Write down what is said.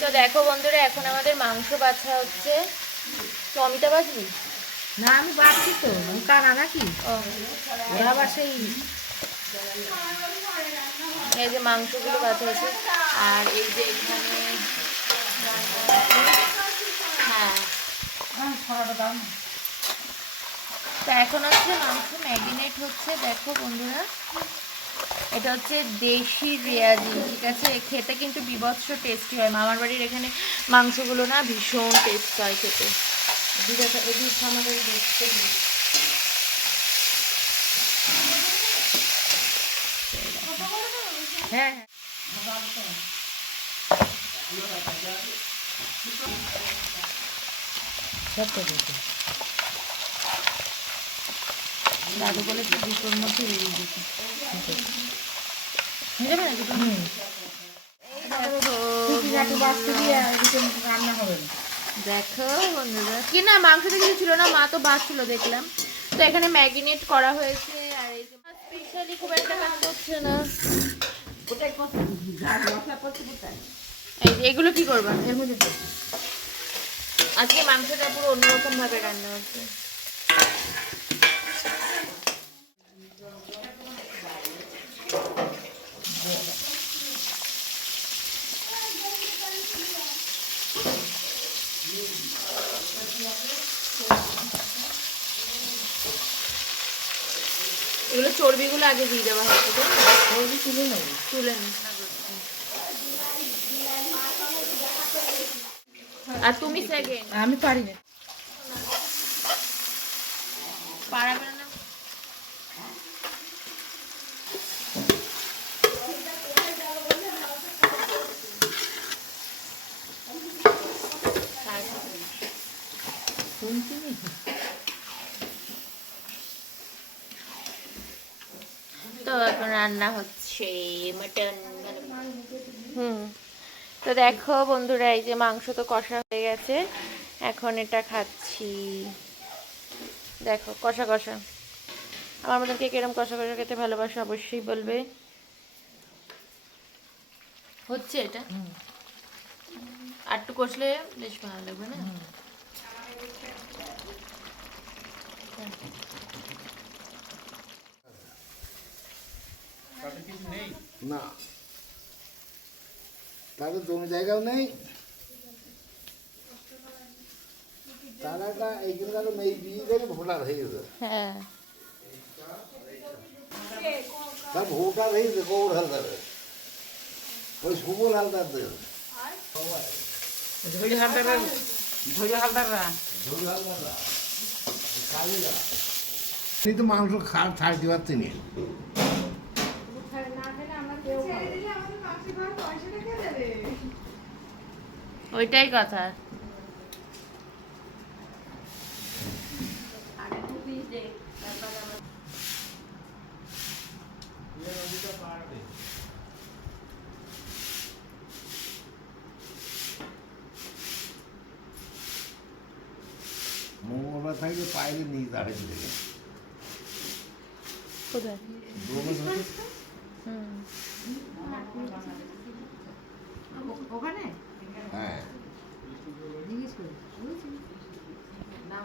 তো দেখো বন্ধুরা, এখন আমাদের মাংস বাছা হচ্ছে। তো অমিতা বাজবি না, আমি বাড়ছি তো কানা নাকি ওরা আবার সেই এই যে মাংসগুলো বাছা হচ্ছে। আর এই যে এখানে হ্যাঁ, তো এখন হচ্ছে মাংস ম্যারিনেট হচ্ছে। দেখো বন্ধুরা, এটা হচ্ছে দেশি রেয়াজি, ঠিক আছে? খেতে কিন্তু বিভৎস টেস্টি হয়। মামার বাড়ির এখানে মাংসগুলো না ভীষণ টেস্ট হয় খেতে। হ্যাঁ সব তো দিতে দাদু বলেছে দুটোর মধ্যে বেরিয়ে দিতে হয়ে যাবে না দুটো? রান্না হবে না। দেখো বন্ধুরা, কি না মাংসটা কিছু ছিল না, মা তো বাঁচছিল দেখলাম। তো এখানে ম্যারিনেট করা হয়েছে। আর এই যে স্পেশালি খুব একটা কাজ করছে না। এই যে এগুলো কি করবা এর মধ্যে? আজকে মাংসটা পুরো অন্যরকম ভাবে রান্না হচ্ছে। এগুলো চর্বিগুলো আগে দিয়ে দেওয়া হয়েছে, তাই না? চর্বি তুলে নেবো। তুলে নি। আর তুমি সেকেন্ড। আমি পারি না। পারাবে না? তো এখন রান্না হচ্ছে মাটন। তো দেখো বন্ধুরা, এই যে মাংস তো কষা হয়ে গেছে, এখন এটা খাচ্ছি। দেখো কষা কষা। আমার মতন কে কিরম কষা কষা খেতে ভালোবাসে অবশ্যই বলবে। হচ্ছে এটা আর একটু কষলে বেশ ভালো লাগবে না? না, তাদের জমি জায়গাও নেই। তারা একটা এইখানকার মেয়ে বিয়ে করে ভোটার হয়ে গেছে। হ্যাঁ, তার ভোটার হয়ে গেছে গৌর হালদারের, ওই সুবল হালদারদের। ধৈর্য হালদাররা তিনি তো মাংস ছাড়তে পারতেনি। ওইটাই কথা। মঙ্গলবার থাকলে পাইলে নিয়ে দাঁড়িয়ে দিলে কোথায়? ওখানে হ্যাঁ। জিজ্ঞেস করি নাম